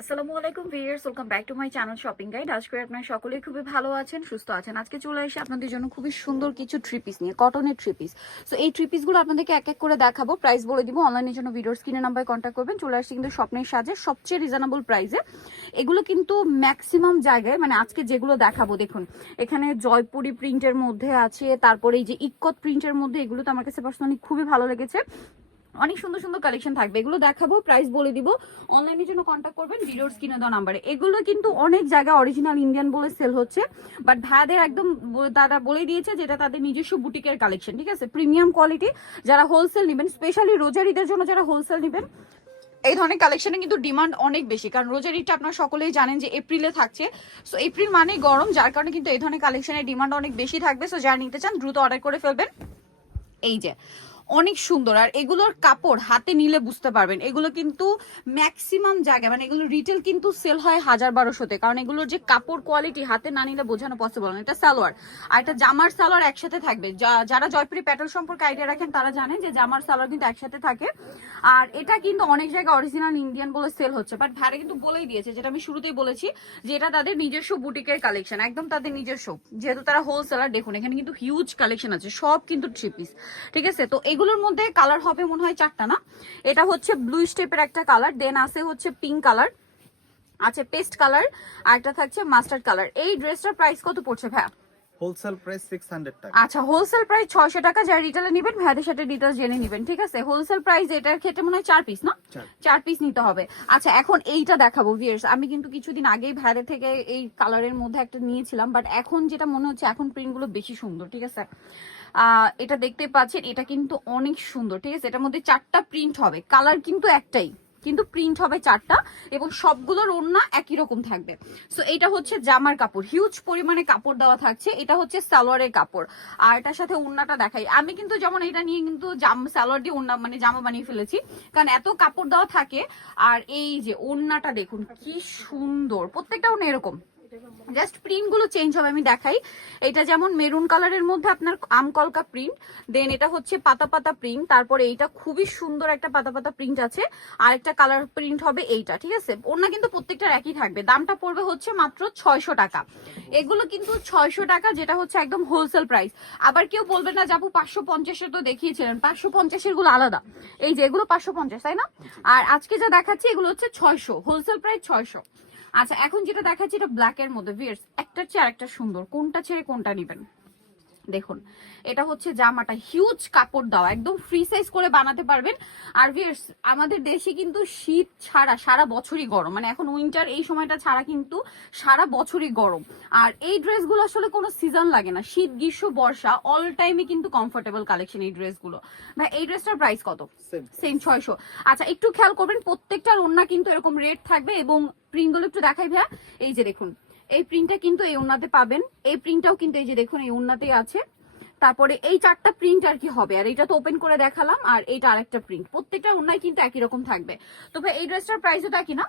আসসালামু আলাইকুম viewers welcome back to my channel shopping guide. আজ করে আপনারা সকলেই খুবই ভালো আছেন, সুস্থ আছেন। আজকে চলে এসে আপনাদের জন্য খুবই সুন্দর কিছু থ্রি পিস নিয়ে কটনের থ্রি পিস সো এই থ্রি পিসগুলো আপনাদেরকে এক এক করে দেখাবো প্রাইস বলে দিব অনলাইনের জন্য ভিডিওর স্ক্রিনে নাম্বারে কন্ট্যাক্ট করবেন, চলে আসছে কিন্তু স্বপ্নের সাজে, সবচেয়ে রিজনেবল প্রাইসে এগুলো কিন্তু ম্যাক্সিমাম জায়গায় মানে আজকে যেগুলো দেখাবো, দেখুন, এখানে জয়পুরি প্রিন্টের মধ্যে আছে, তারপরে এই যে ইক্কত প্রিন্টের মধ্যে, এগুলো তো আমার কাছে পার্সোনালি খুবই ভালো লেগেছে। অনেক সুন্দর সুন্দর কালেকশন থাকবে। এগুলো দেখাবো প্রাইস বলে দিব। অনলাইনের জন্য কন্ট্যাক্ট করবেন ভিডিওর স্ক্রিনে দেওয়া নাম্বারে এগুলো কিন্তু অনেক জায়গায় অরিজিনাল ইন্ডিয়ান বলে সেল হচ্ছে বাট ভাইয়াদের একদম তারা বলে দিয়েছে যেটা তাদের নিজস্ব বুটিকের কালেকশন ঠিক আছে? প্রিমিয়াম কোয়ালিটি যারা হোলসেল নেবেন স্পেশালি রোজার রোজারিদের জন্য যারা হোলসেল নেবেন, এই ধরনের কালেকশনে কিন্তু ডিমান্ড অনেক বেশি। কারণ রোজারিটা আপনারা সকলেই জানেন যে এপ্রিলে থাকছে। সো এপ্রিল মানে গরম, যার কারণে কিন্তু এই ধরনের কালেকশনের ডিমান্ড অনেক বেশি থাকবে। সো যারা নিতে চান, দ্রুত অর্ডার করে ফেলবেন। এই যে অনেক সুন্দর। আর এগুলোর কাপড় হাতে নিলে বুঝতে পারবেন। এগুলো কিন্তু ম্যাক্সিমাম জায়গায় মানে এগুলো রিটেল কিন্তু সেল হয় হাজার বারোশোতে কারণ এগুলোর যে কাপড় কোয়ালিটি হাতে না নিলে বোঝানো পসিবল না। এটা সালোয়ার। আর এটা জামার সালোয়ার একসাথে থাকবে। যারা জয়পুরি প্যাটার্ন সম্পর্কে আইডিয়া রাখেন, তারা জানেন যে জামার সালোয়ার কিন্তু একসাথে থাকে। আর এটা কিন্তু অনেক জায়গায় অরিজিনাল ইন্ডিয়ান বলে সেল হচ্ছে। বাট ভাড়া কিন্তু বলেই দিয়েছে, যেটা আমি শুরুতেই বলেছি, যে এটা তাদের নিজস্ব বুটিকের কালেকশন একদম তাদের নিজস্ব। যেহেতু তারা হোলসেলার দেখুন, এখানে কিন্তু হিউজ কালেকশন আছে, সব কিন্তু থ্রি পিস ঠিক আছে? তো এগুলোর মধ্যে কালার হবে মনে হয় চারটা না? এটা হচ্ছে ব্লু স্টেপের একটা কালার দেন আছে হচ্ছে পিঙ্ক কালার আছে পেস্ট কালার আর একটা থাকছে মাস্টার্ড কালার এই ড্রেসটার প্রাইস কত পড়ছে ভাইয়া? হোলসেল প্রাইস টাকা। আচ্ছা হোলসেল প্রাইস টাকা যারা রিটেলে নেবেন ভাইয়াদের সাথে জেনে নেবেন ঠিক আছে? হোলসেল প্রাইস এটার ক্ষেত্রে মনে হয় চার পিস না? পিস নিতে হবে। আচ্ছা এখন এইটা দেখাবো আমি কিন্তু কিছুদিন আগেই ভাইয়াদের থেকে এই কালারের মধ্যে একটা নিয়েছিলাম বাট এখন যেটা মনে হচ্ছে এখন প্রিন্টগুলো বেশি সুন্দর ঠিক আছে? এটা দেখতে পাচ্ছেন, এটা কিন্তু অনেক সুন্দর, ঠিক আছে? এটার মধ্যে চারটা প্রিন্ট হবে কালার কিন্তু একটাই, কিন্তু প্রিন্ট হবে চারটা এবং সবগুলোর ওড়না একই রকম থাকবে। সো এটা হচ্ছে জামার কাপড় হিউজ পরিমাণে কাপড় দেওয়া থাকছে, এটা হচ্ছে সালোয়ারের কাপড়। আর এটার সাথে ওড়নাটা দেখাই, আমি কিন্তু যেমন এটা নিয়ে কিন্তু জাম, সালোয়ার দিয়ে ওড়না মানে জামা বানিয়ে ফেলেছি, কারণ এত কাপড় দেওয়া থাকে, আর এই যে ওড়নাটা দেখুন, কি সুন্দর প্রত্যেকটা ওড়না এরকম। জাস্ট প্রিন্টগুলো চেঞ্জ হবে, আমি দেখাই। এটা যেমন মেরুন কালারের মধ্যে আপনার আমকলকা প্রিন্ট, দেন এটা হচ্ছে পাতা পাতা প্রিন্ট, তারপরে এইটা খুবই সুন্দর একটা পাতা পাতা প্রিন্ট আছে। আর একটা কালার প্রিন্ট হবে এইটা, ঠিক আছে? ওনা কিন্তু প্রত্যেকটার একই থাকবে, দামটা পড়বে হচ্ছে মাত্র ছয়শো টাকা। এগুলো কিন্তু ছয়শো টাকা, যেটা হচ্ছে একদম হোলসেল প্রাইস আবার কেউ বলবে না যাব পাঁচশো পঞ্চাশের তো দেখিয়েছিলেন, পাঁচশো পঞ্চাশেরগুলো আলাদা। এই যে, এগুলো পাঁচশো পঞ্চাশ, তাই না? আর আজকে যা দেখাচ্ছি, এগুলো হচ্ছে ছয়শো হোলসেল প্রাইস ছয়শো। আচ্ছা এখন যেটা দেখাচ্ছি, এটা ব্ল্যাক এর মধ্যে ভিয়ার্স একটার চেয়ে আরেকটা সুন্দর। কোনটা ছেড়ে কোনটা নেবেন? দেখুন এটা হচ্ছে জামাটা হিউজ কাপড় দেওয়া একদম ফ্রি সাইজ করে বানাতে পারবেন। আর ভিয়ার্স আমাদের দেশে কিন্তু শীত ছাড়া সারা বছরই গরম। মানে এখন উইন্টার এই সময়টা ছাড়া কিন্তু সারা বছরই গরম। আর এই ড্রেসগুলো আসলে কোনো সিজন লাগে না। শীত গ্রীষ্ম বর্ষা অল টাইমে কিন্তু কমফোর্টেবল কালেকশন এই ড্রেসগুলো ভাই এই ড্রেসটার প্রাইস কত. সেম ছয়শো। আচ্ছা একটু খেয়াল করবেন প্রত্যেকটার ওন্না কিন্তু এরকম রেট থাকবে এবং প্রিন্টগুলো একটু দেখাই ভাইয়া। এই যে দেখুন এই প্রিন্টটা কিন্তু এই ওন্নাতে পাবেন। এই প্রিন্টটাও কিন্তু এই যে দেখুন এই ওন্নাতেই আছে। তারপরে এই চারটা প্রিন্ট আর কি হবে? আর এটা তো ওপেন করে দেখালাম আর এইটা আরেকটা প্রিন্ট প্রত্যেকটা ওন্নায় কিন্তু একই রকম থাকবে। তো ভাই এই ড্রেসটার প্রাইসও একই না?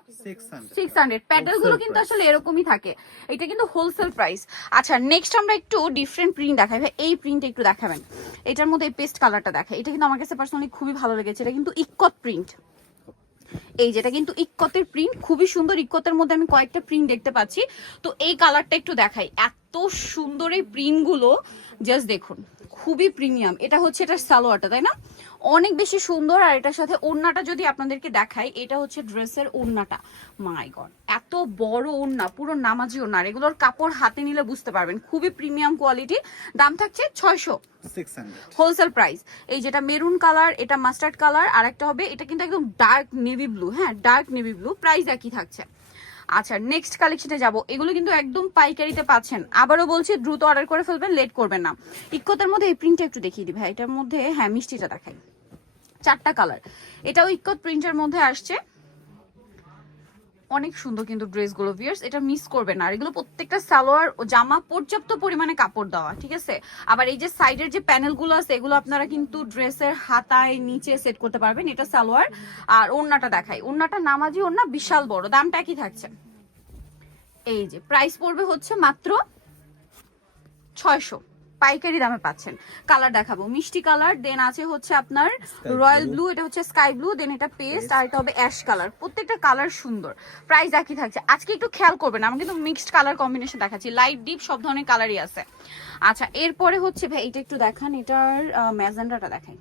সিক্স হান্ড্রেড প্যাডেলগুলো কিন্তু আসলে এরকমই থাকে। এটা কিন্তু হোলসেল প্রাইস আচ্ছা নেক্সট আমরা একটু ডিফারেন্ট প্রিন্ট দেখাই। ভাই এই প্রিন্টটা একটু দেখাবেন। এটার মধ্যে এই পেস্ট কালারটা দেখাই। এটা কিন্তু আমার কাছে পার্সোনালি খুবই ভালো লেগেছে। এটা কিন্তু ইক্কত প্রিন্ট এই যেটা কিন্তু ইকতের প্রিন্ট খুবই সুন্দর ইক্কতের মধ্যে আমি কয়েকটা প্রিন্ট দেখতে পাচ্ছি। তো এই কালারটা একটু দেখাই। এত সুন্দর এই প্রিন্টগুলো জাস্ট দেখুন। খুবই প্রিমিয়াম। এটা হচ্ছে এটার সালোয়ারটা তাই না? অনেক বেশি সুন্দর আর এটার সাথে ওড়নাটা যদি আপনাদেরকে দেখাই এটা হচ্ছে ড্রেসের ওড়নাটা। মাই গড এত বড় ওড়না পুরো নামাজি ওড়না আর এগুলোর কাপড় হাতে নিলে বুঝতে পারবেন খুবই প্রিমিয়াম কোয়ালিটি। দাম থাকছে ছয়শো। Wholesale price. এই যেটা মেরুন কালার এটা মাস্টার্ড কালার আর একটা হবে এটা কিন্তু একদম ডার্ক নেভি ব্লু হ্যাঁ ডার্ক নেভি ব্লু প্রাইস একই থাকছে। আচ্ছা নেক্সট কালেকশনে যাব। এগুলো কিন্তু একদম পাইকারিতে পাচ্ছেন। আবারও বলছি, দ্রুত অর্ডার করে ফেলবেন লেট করবেন না। ইকোতার মধ্যে এই প্রিন্টটা একটু দেখিয়ে দিই ভাই। এটার মধ্যে হ্যাঁ মিষ্টিটা দেখাই। চারটা কালার এটাও ইকোত প্রিন্টের মধ্যে আসছে। অনেক সুন্দর কিন্তু ড্রেসগুলো ভিয়ার্স এটা মিস করবে না। আর এগুলো প্রত্যেকটা সালোয়ার ও জামা পর্যাপ্ত পরিমাণে কাপড় দেওয়া, ঠিক আছে? আবার এই যে সাইডের যে প্যানেলগুলো আছে, এগুলো আপনারা কিন্তু ড্রেসের হাতায় নিচে সেট করতে পারবেন, এটা সালোয়ার। আর ওড়নাটা দেখাই। ওড়নাটা নামাজি ওড়না বিশাল বড়, দামটা কি থাকছে। এই যে প্রাইস পড়বে হচ্ছে মাত্র ছয়শো। পাইকারি দামে পাচ্ছেন। কালার দেখাবো। মিষ্টি কালার দেন আছে হচ্ছে আপনার রয়্যাল ব্লু এটা হচ্ছে স্কাই ব্লু দেন এটা পেস্ট আর এটা হবে অ্যাশ কালার প্রত্যেকটা কালার সুন্দর। প্রাইস একই থাকছে। আজকে একটু খেয়াল করবেন আমরা কিন্তু মিক্সড কালার কম্বিনেশন দেখাচ্ছি। লাইট ডিপ সব ধরনের কালারই আছে। আচ্ছা এরপরে হচ্ছে ভাই এটা একটু দেখান এটার ম্যাজেন্ডাটা দেখাই।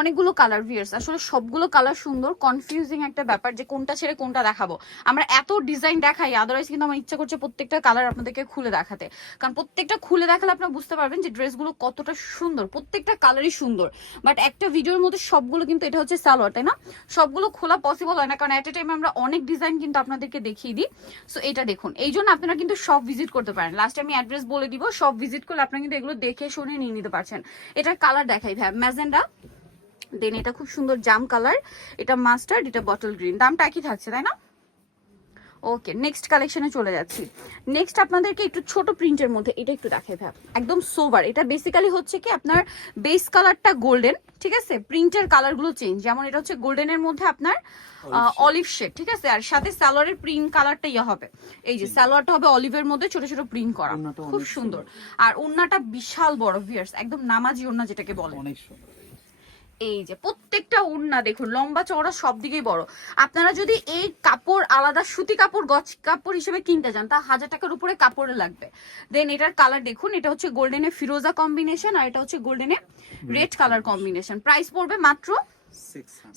অনেকগুলো কালার ভিয়ার্স আসলে সবগুলো কালার সুন্দর কনফিউজিং একটা ব্যাপার যে কোনটা ছেড়ে কোনটা দেখাবো। আমরা এত ডিজাইন দেখাই আদারওয়াইজ কিন্তু আমার ইচ্ছা করছে প্রত্যেকটা কালার আপনাদেরকে খুলে দেখাতে। কারণ প্রত্যেকটা খুলে দেখালে আপনারা বুঝতে পারবেন যে ড্রেসগুলো কতটা সুন্দর, প্রত্যেকটা কালারই সুন্দর। বাট একটা ভিডিওর মধ্যে সবগুলো কিন্তু এটা হচ্ছে সালোয়ার, তাই না? সবগুলো খোলা পসিবল হয় না, কারণ এট এ টাইমে আমরা অনেক ডিজাইন কিন্তু আপনাদেরকে দেখিয়ে দিই। সো এটা দেখুন। এই জন্য আপনারা কিন্তু সব ভিজিট করতে পারেন। লাস্টে আমি অ্যাড্রেস বলে দিব, সব ভিজিট করলে আপনারা কিন্তু এগুলো দেখে শুনে নিয়ে নিতে পারছেন। এটার কালার দেখাই ভাই ম্যাজেন্ডা দেন এটা খুব সুন্দর জাম কালার এটা মাস্টার্ড এটা বটল গ্রিন। দামটা একই থাকছে তাই না? ওকে নেক্সট কালেকশনে চলে যাচ্ছি। নেক্সট আপনাদেরকে একটু ছোট প্রিন্টের মধ্যে এটা একটু দেখাই ভাব একদম সোভার এটা বেসিক্যালি হচ্ছে কি আপনার বেস কালারটা গোল্ডেন ঠিক আছে? প্রিন্টের কালারগুলো চেঞ্জ যেমন এটা হচ্ছে গোল্ডেনের মধ্যে আপনার অলিভ শেড ঠিক আছে? আর সাথে সালোয়ারের প্রিন্ট কালারটা ইয়ে হবে। এই যে সালোয়ারটা হবে অলিভের মধ্যে ছোট ছোট প্রিন্ট করা। খুব সুন্দর। আর ওন্নাটা বিশাল বড় ভিয়ার্স একদম নামাজি ওন্না যেটাকে বলে। অনেক সুন্দর। এই যে প্রত্যেকটা ওড়না দেখুন লম্বা চওড়া সব দিকেই বড়। আপনারা যদি এই কাপড় আলাদা সুতি কাপড় গছ কাপড় হিসেবে কিনতে যান তা হাজার টাকার উপরে কাপড়ে লাগবে। দেন এটার কালার দেখুন এটা হচ্ছে গোল্ডেনে ফিরোজা কম্বিনেশন আর এটা হচ্ছে গোল্ডেনে রেড কালার কম্বিনেশন প্রাইস পড়বে মাত্র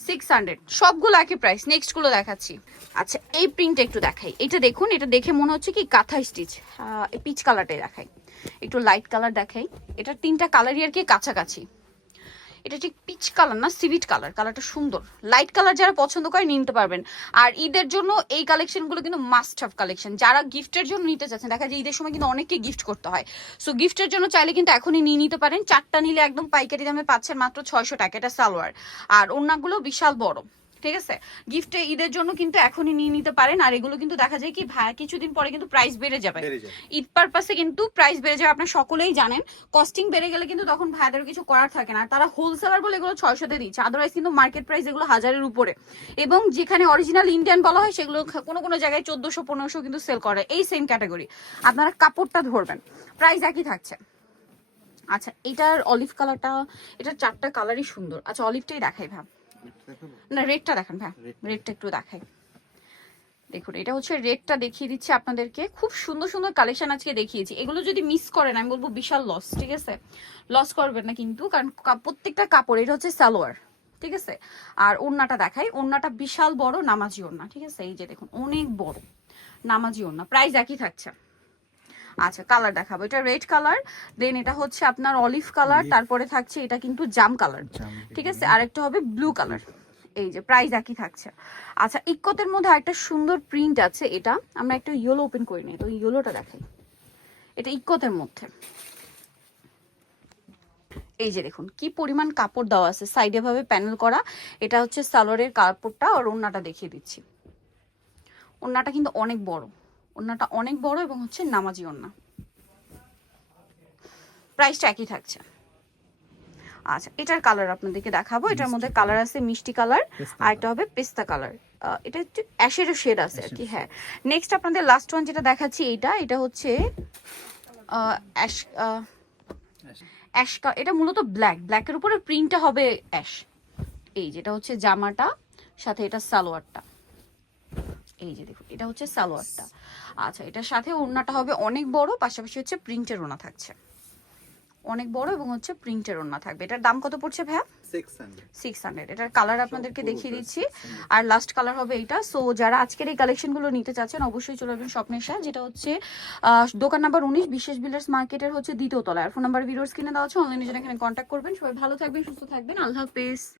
সিক্স হান্ড্রেড সবগুলো একই প্রাইস নেক্সটগুলো দেখাচ্ছি। আচ্ছা এই প্রিন্ট একটু দেখাই। এটা দেখুন এটা দেখে মনে হচ্ছে কি কাঁথা স্টিচ পিচ কালারটাই দেখাই। একটু লাইট কালার দেখাই। এটা তিনটা কালারই আর কি কাছাকাছি? এটা ঠিক পিচ কালার না সিভিট কালার কালারটা সুন্দর। লাইট কালার যারা পছন্দ করে নিতে পারবেন। আর ঈদের জন্য এই কালেকশনগুলো কিন্তু মাস্ট হ্যাভ কালেকশন যারা গিফটের জন্য নিতে চাচ্ছেন, দেখা যায় ঈদের সময় কিন্তু অনেককে গিফট করতে হয়। সো গিফটের জন্য চাইলে কিন্তু এখনই নিয়ে নিতে পারেন। চারটা নিলে একদম পাইকারি দামে পাচ্ছেন মাত্র ছয়শো টাকা, এটা সালোয়ার। আর অন্যগুলো বিশাল বড়। ঠিক আছে? গিফটে ঈদের জন্য কিন্তু এখনই নিয়ে নিতে পারেন। আর এগুলো কিন্তু দেখা যায় কি ভাই কিছুদিন পরে কিন্তু প্রাইস বেড়ে যাবে। ঈদ পারপাসে কিন্তু প্রাইস বেড়ে যাবে আপনার সকলেই জানেন। কস্টিং বেড়ে গেলে কিন্তু তখন ভাইদের কিছু করার থাকে না। তারা হোলসেলার বলে এগুলো ছয়শোতে দিচ্ছে। আদারওয়াইজ কিন্তু মার্কেট প্রাইস এগুলো হাজারের উপরে। এবং যেখানে অরিজিনাল ইন্ডিয়ান বলা হয় সেগুলো কোনো কোনো জায়গায় চোদ্দশো পনেরোশো কিন্তু সেল করে। এই সেম ক্যাটাগরি আপনারা কাপড়টা ধরবেন। প্রাইস একই থাকছে। আচ্ছা এটার অলিভ কালারটা এটার চারটা কালারই সুন্দর। আচ্ছা অলিভটাই দেখাই ভাব? না রেডটা দেখান ভাই। Red টা। রেডটা একটু দেখাই। দেখুন এটা হচ্ছে রেডটা দেখিয়ে দিচ্ছি আপনাদেরকে। খুব সুন্দর সুন্দর কালেকশন আজকে দেখিয়েছি। এগুলো যদি মিস করেন আমি বলব বিশাল লস ঠিক আছে? লস করবেন না কিন্তু কারণ প্রত্যেকটা কাপড় এটা হচ্ছে সালোয়ার ঠিক আছে? আর ওড়নাটা দেখাই। ওড়নাটা বিশাল বড় নামাজি ওড়না ঠিক আছে? এই যে দেখুন অনেক বড় নামাজি ওড়না। প্রাইস একই থাকছে। আচ্ছা কালার দেখাবো। এটা রেড কালার দেন এটা হচ্ছে আপনার অলিভ কালার তারপরে থাকছে এটা কিন্তু জাম কালার ঠিক আছে? আরেকটা হবে ব্লু কালার এই যে প্রাইস একই থাকছে। আচ্ছা ইকোতের মধ্যে আরেকটা সুন্দর প্রিন্ট আছে এটা। আমরা একটা ইয়েলো ওপেন করি নিই তো ইয়েলোটা দেখাই। এটা ইকোতের মধ্যে। এই যে দেখুন কি পরিমাণ কাপড় দেওয়া আছে। সাইডে ভাবে প্যানেল করা। এটা হচ্ছে সালোয়ারের কাপড়টা আর ওড়নাটা দেখিয়ে দিচ্ছি। ওড়নাটা কিন্তু অনেক বড়। ওড়নাটা অনেক বড় এবং হচ্ছে নামাজি ওড়না। প্রাইসটা একই থাকছে। আচ্ছা এটার কালার আপনাদেরকে দেখাবো। এটার মধ্যে কালার আছে মিষ্টি কালার আর একটা হবে পেস্তা কালার এটা একটু অ্যাশেরও শেড আছে আর কি হ্যাঁ। নেক্সট আপনাদের লাস্ট ওয়ান যেটা দেখাচ্ছি এটা এটা হচ্ছে অ্যাশ অ্যাশ এটা মূলত ব্ল্যাক ব্ল্যাকের উপরে প্রিন্টটা হবে অ্যাশ এই যেটা হচ্ছে জামাটা সাথে এটা সালোয়ারটা। এই যে দেখুন এটা হচ্ছে সালোয়ারটা। আচ্ছা এটার সাথে ওড়নাটা হবে অনেক বড় পাশাপাশি হচ্ছে প্রিন্টের ওড়না থাকছে। অনেক বড় এবং হচ্ছে প্রিন্টের ওড়না থাকবে। এটার দাম কত পড়ছে ভাইয়া? সিক্স হান্ড্রেড এটার কালার আপনাদেরকে দেখিয়ে দিচ্ছি। আর লাস্ট কালার হবে এটা সো যারা আজকের এই কালেকশনগুলো নিতে চাচ্ছেন অবশ্যই চলে আসবেন স্বপ্নের শাহ যেটা হচ্ছে দোকান নাম্বার উনিশ বিশেষ বিল্ডার্স মার্কেটের হচ্ছে দ্বিতীয় তলায়। আর ফোন নাম্বার ভিডিওস কিনে দেওয়া আছে অনলাইনে যেন এখানে কন্ট্যাক্ট করবেন। সবাই ভালো থাকবেন সুস্থ থাকবেন। আল্লাহ হাফেজ।